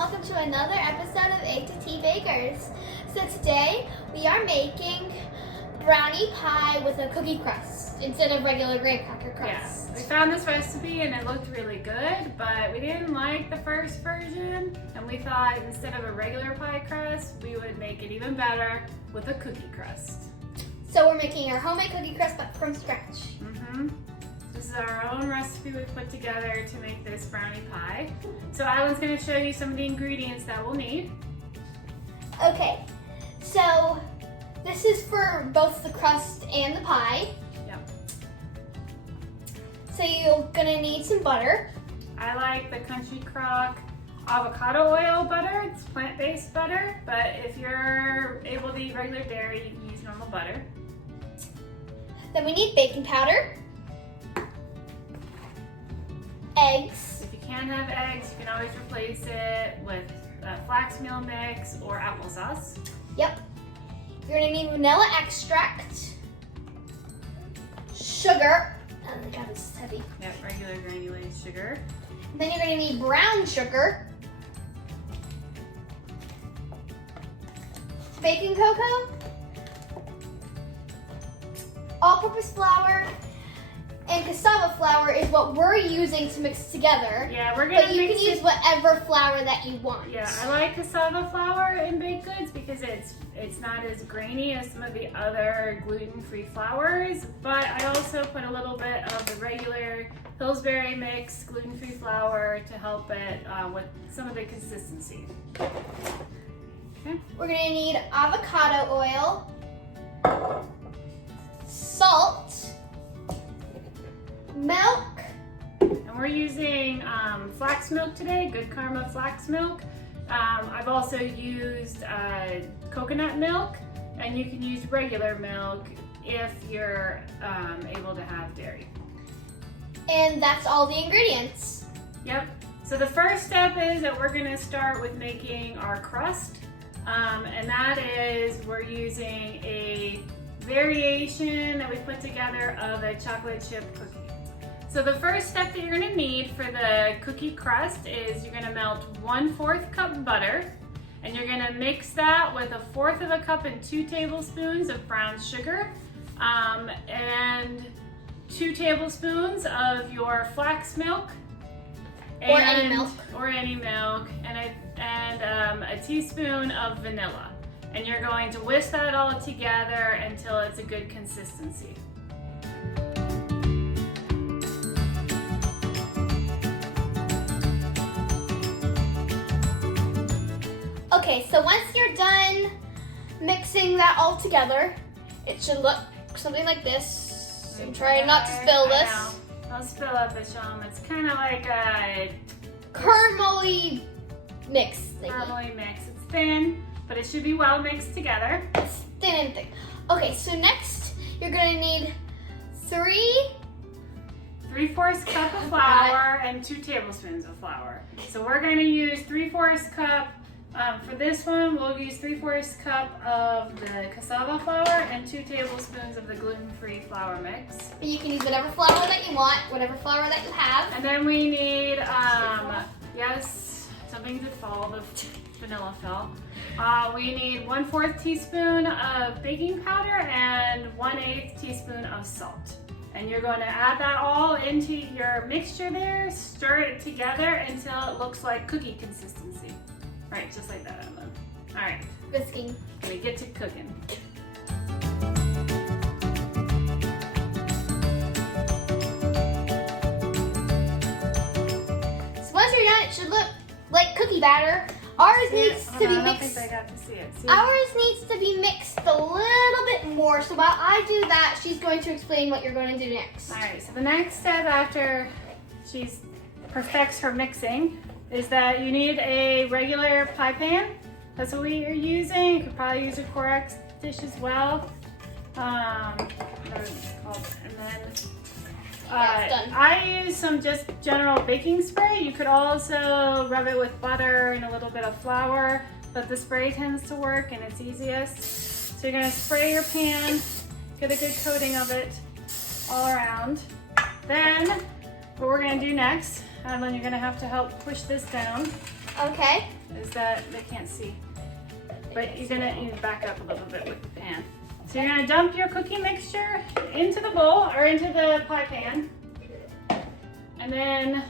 welcome to another episode of A.to.T Bakers. So today we are making brownie pie with a cookie crust instead of regular graham cracker crust. Yeah, we found this recipe and it looked really good, but we didn't like the first version, and we thought instead of a regular pie crust, we would make it even better with a cookie crust. So we're making our homemade cookie crust but from scratch. This is our own recipe we put together to make this brownie pie. So Island's going to show you some of the ingredients that we'll need. Okay, so this is for both the crust and the pie. Yep. So you're gonna need some butter. I like the Country Crock avocado oil butter. It's plant-based butter, but if you're able to eat regular dairy, you can use normal butter. Then we need baking powder, eggs. If you can't have eggs, you can always replace it with flax meal mix or applesauce. Yep. You're gonna need vanilla extract, sugar. Oh my god, this is heavy. Yep, regular granulated sugar. And then you're gonna need brown sugar, baking cocoa, all-purpose flour, and cassava flour is what we're using to mix together. Yeah, we're gonna But you mix can use whatever flour that you want. Yeah, I like cassava flour in baked goods because it's not as grainy as some of the other gluten-free flours, but I also put a little bit of the regular Pillsbury mix gluten-free flour to help it with some of the consistency. Okay. We're gonna need avocado oil, salt, milk. And we're using flax milk today, Good Karma Flax milk. I've also used coconut milk, and you can use regular milk if you're able to have dairy. And that's all the ingredients. Yep. So the first step is that we're gonna start with making our crust. And that is we're using a variation that we put together of a chocolate chip cookie. So the first step that you're gonna need for the cookie crust is you're gonna melt 1/4 cup butter, and you're gonna mix that with 1/4 cup and 2 tablespoons of brown sugar, and 2 tablespoons of your flax milk, Or any milk. and a teaspoon of vanilla. And you're going to whisk that all together until it's a good consistency. Okay, so once you're done mixing that all together, it should look something like this. I'm trying not to spill this. Don't spill it, Bisham. It's kind of like a Caramely mix thingy. caramely mix. It's thin, but it should be well mixed together. It's thin and thick. Okay, so next you're gonna need 3/4 cup of flour and 2 tablespoons of flour. So we're going to use 3/4 cup. For this one, we'll use 3/4 cup of the cassava flour and 2 tablespoons of the gluten-free flour mix. You can use whatever flour that you want, whatever flour that you have. And then we need, yes, something did fall, the vanilla fell. We need 1/4 teaspoon of baking powder and 1/8 teaspoon of salt. And you're going to add that all into your mixture there, stir it together until it looks like cookie consistency. Right, just like that, Emma. All right, Whisking. gonna get to cooking. So once you're done, it should look like cookie batter. Ours needs to be I don't think mixed. I got to see it. See? Ours needs to be mixed a little bit more. So while I do that, she's going to explain what you're going to do next. All right, so the next step after she perfects her mixing is that you need a regular pie pan. That's what we are using. You could probably use a Crock dish as well. Whatever it's called. And then it's done. I use some just general baking spray. You could also rub it with butter and a little bit of flour, but the spray tends to work and it's easiest. So you're gonna spray your pan, get a good coating of it all around. Then what we're gonna do next, and then you're gonna have to help push this down. Okay. Is that, they can't see. But you're gonna need to back up a little bit with the pan. So you're gonna dump your cookie mixture into the bowl, or into the pie pan. And then,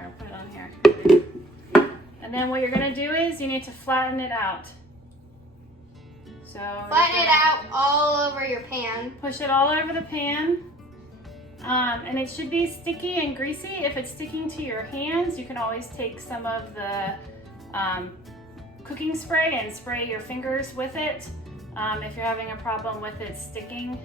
I'll put it on here. And then what you're gonna do is you need to flatten it out. So Flatten it out all over your pan. push it all over the pan. And it should be sticky and greasy. If it's sticking to your hands, you can always take some of the cooking spray and spray your fingers with it if you're having a problem with it sticking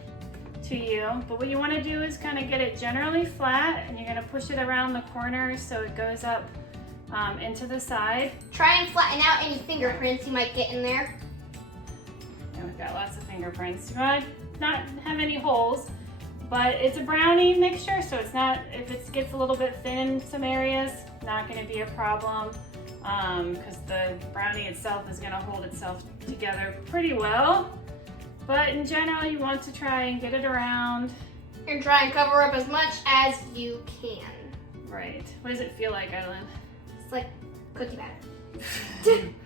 to you. But what you want to do is kind of get it generally flat, and you're going to push it around the corners so it goes up into the side. Try and flatten out any fingerprints you might get in there. And we've got lots of fingerprints. You want to not have any holes, but it's a brownie mixture, so it's not, if it gets a little bit thin in some areas, not going to be a problem because the brownie itself is going to hold itself together pretty well. But in general, you want to try and get it around. And try and cover up as much as you can. Right. What does it feel like, Edelyn? It's like cookie batter.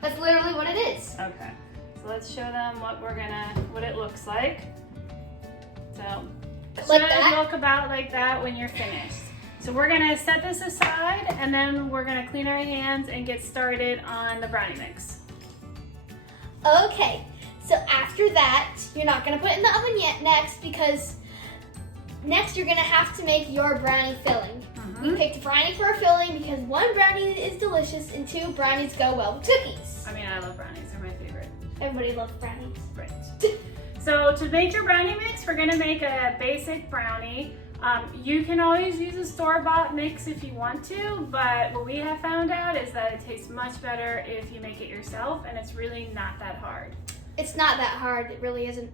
That's literally what it is. Okay. So let's show them what it looks like. So it Like should that? look about like that when you're finished. So we're gonna set this aside, and then we're gonna clean our hands and get started on the brownie mix. Okay, so after that, you're not gonna put it in the oven yet next, because next you're gonna have to make your brownie filling. We picked brownie for a filling because 1, brownie is delicious, and 2, brownies go well with cookies. I mean, I love brownies, they're my favorite. Everybody loves brownies. Right. So to make your brownie mix, we're gonna make a basic brownie. You can always use a store-bought mix if you want to, but what we have found out is that it tastes much better if you make it yourself, and it's really not that hard. It's not that hard, it really isn't.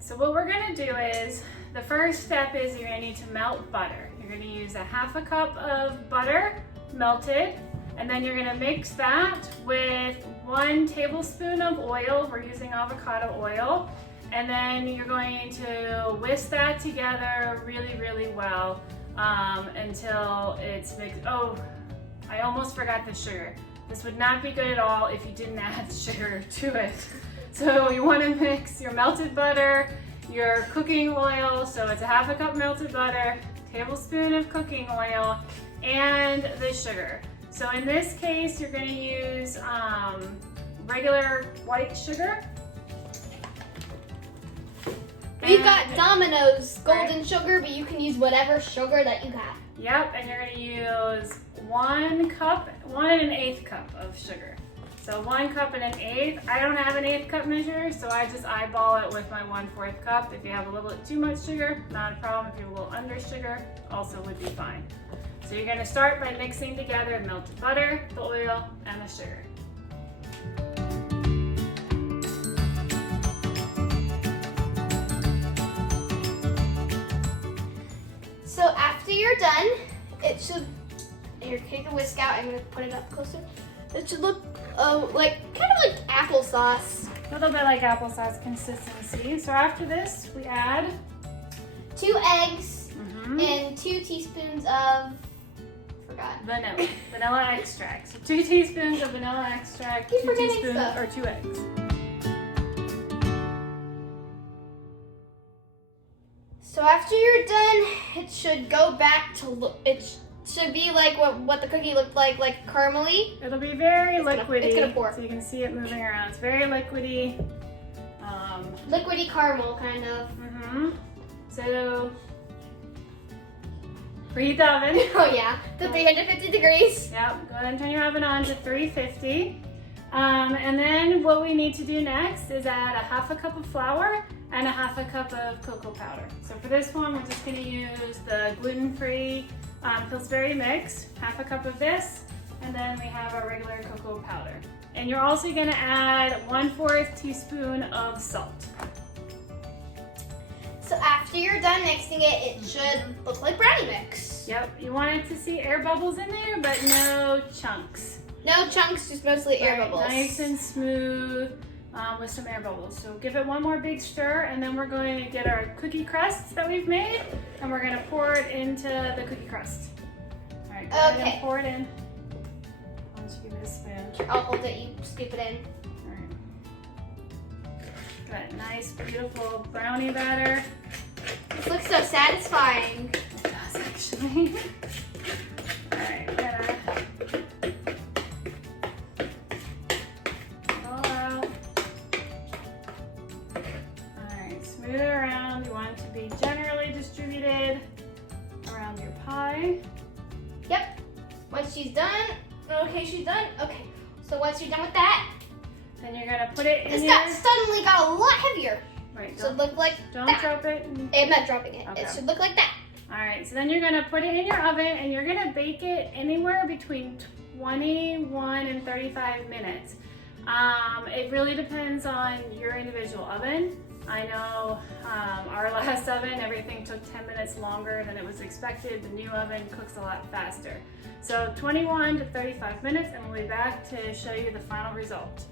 So what we're gonna do is, the first step is you're gonna need to melt butter. You're gonna use a 1/2 cup of butter melted, and then you're gonna mix that with 1 tablespoon of oil. We're using avocado oil. And then you're going to whisk that together really, really well until it's mixed. Oh, I almost forgot the sugar. This would not be good at all if you didn't add sugar to it. So you want to mix your melted butter, your cooking oil, so it's a 1/2 cup melted butter, tablespoon of cooking oil, and the sugar. So in this case, you're going to use regular white sugar. We've got Domino's golden sugar, but you can use whatever sugar that you have. Yep, and you're going to use 1 cup, 1 1/8 cup of sugar. So 1 cup and 1/8. I don't have an 1/8 cup measure, so I just eyeball it with my 1/4 cup. If you have a little bit too much sugar, not a problem. If you're a little under sugar, also would be fine. So you're going to start by mixing together the melted butter, the oil, and the sugar. So after you're done, it should, here, take the whisk out, I'm gonna put it up closer. It should look like, kind of like applesauce. A little bit like applesauce consistency. So after this, we add 2 eggs and 2 teaspoons of, vanilla extract. So 2 teaspoons of vanilla extract, Keep 2 forgetting teaspoons, stuff. or 2 eggs. So after you're done, it should go back to look, it should be like what the cookie looked like caramely. It'll be very liquidy. It's gonna pour. So you can see it moving around. It's very liquidy. Liquidy caramel, kind of. So preheat the oven. Oh yeah, to 350 degrees. Yep, go ahead and turn your oven on to 350. And then what we need to do next is add a 1/2 cup of flour and a 1/2 cup of cocoa powder. So for this one, we're just gonna use the gluten-free Pillsbury mix, 1/2 cup of this, and then we have our regular cocoa powder. And you're also gonna add 1/4 teaspoon of salt. So after you're done mixing it, it should look like brownie mix. Yep, you want it to see air bubbles in there, but no chunks. No chunks, just mostly air bubbles. Nice and smooth with some air bubbles. So give it one more big stir, and then we're going to get our cookie crusts that we've made, and we're going to pour it into the cookie crust. All right, go ahead and pour it in onto need a spoon. I'll hold it, you scoop it in. Got nice, beautiful brownie batter. This looks so satisfying. It does actually. Alright, gotta all out. Alright, smooth it around. You want it to be generally distributed around your pie. Yep. Once she's done, okay, she's done. Okay, so once you're done with that, Then you're gonna put it in this your... suddenly got a lot heavier. Right, So it look like don't that. drop it. I'm not dropping it. Okay. It should look like that. Alright, so then you're gonna put it in your oven and you're gonna bake it anywhere between 21 and 35 minutes. It really depends on your individual oven. I know our last oven, everything took 10 minutes longer than it was expected. The new oven cooks a lot faster. So 21 to 35 minutes, and we'll be back to show you the final result.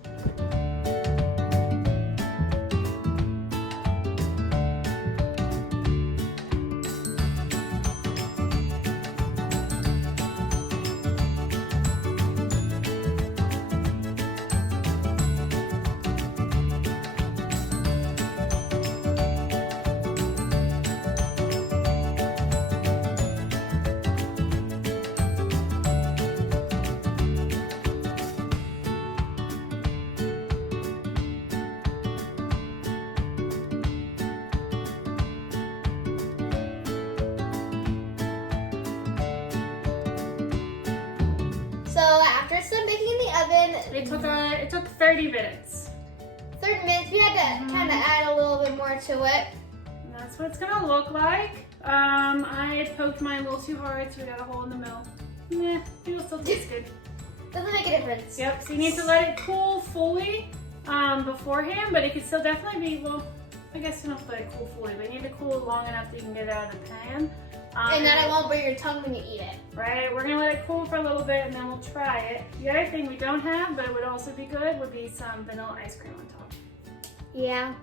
So after it's done baking in the oven, It took 30 minutes. 30 minutes, we had to kind of add a little bit more to it. And that's what it's gonna look like. I had poked mine a little too hard, so we got a hole in the middle. Yeah, it'll still taste good. Doesn't make a difference. Yep, so you need to let it cool fully beforehand, but it could still definitely be, well, I guess you don't have to let it cool fully, but you need to cool long enough that you can get it out of the pan. And then it won't burn your tongue when you eat it. Right, we're gonna let it cool for a little bit and then we'll try it. The other thing we don't have, but it would also be good, would be some vanilla ice cream on top. Yeah.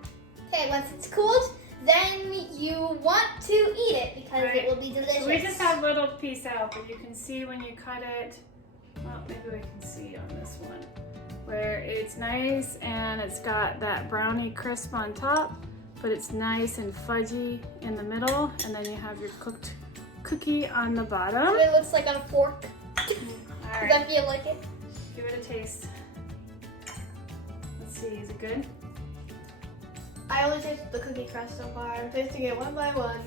Okay, once it's cooled, then you want to eat it because Right. it will be delicious. So we just have a little piece out, but you can see when you cut it, well, maybe we can see on this one, where it's nice and it's got that brownie crisp on top, but it's nice and fudgy in the middle, and then you have your cooked cookie on the bottom. It looks like on a fork. All Does that right, feel like it? give it a taste. Let's see, is it good? I only tasted the cookie crust so far. I'm tasting it one by one.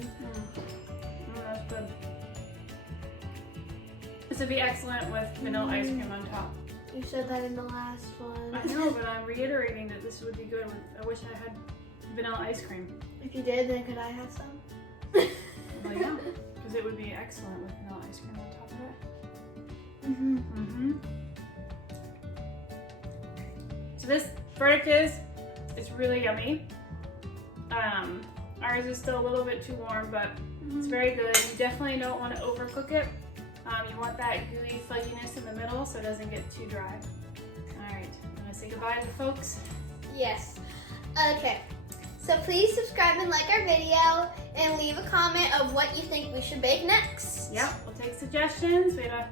That's good. This would be excellent with vanilla ice cream on top. You said that in the last one. I know, but I'm reiterating that this would be good with, I wish I had vanilla ice cream. If you did, then could I have some? Well, yeah, because it would be excellent with vanilla ice cream on top of it. Mm-hmm. So this verdict is, it's really yummy. Ours is still a little bit too warm, but it's very good. You definitely don't want to overcook it. You want that gooey fudginess in the middle so it doesn't get too dry. All right, I'm gonna say goodbye to the folks. Yes. Okay. So please subscribe and like our video and leave a comment of what you think we should bake next. Yep, we'll take suggestions. We have,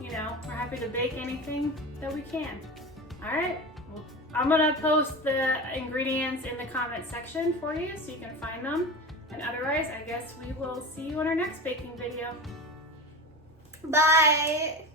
we're happy to bake anything that we can. All right, well, I'm gonna post the ingredients in the comment section for you so you can find them. And otherwise, I guess we will see you in our next baking video. Bye.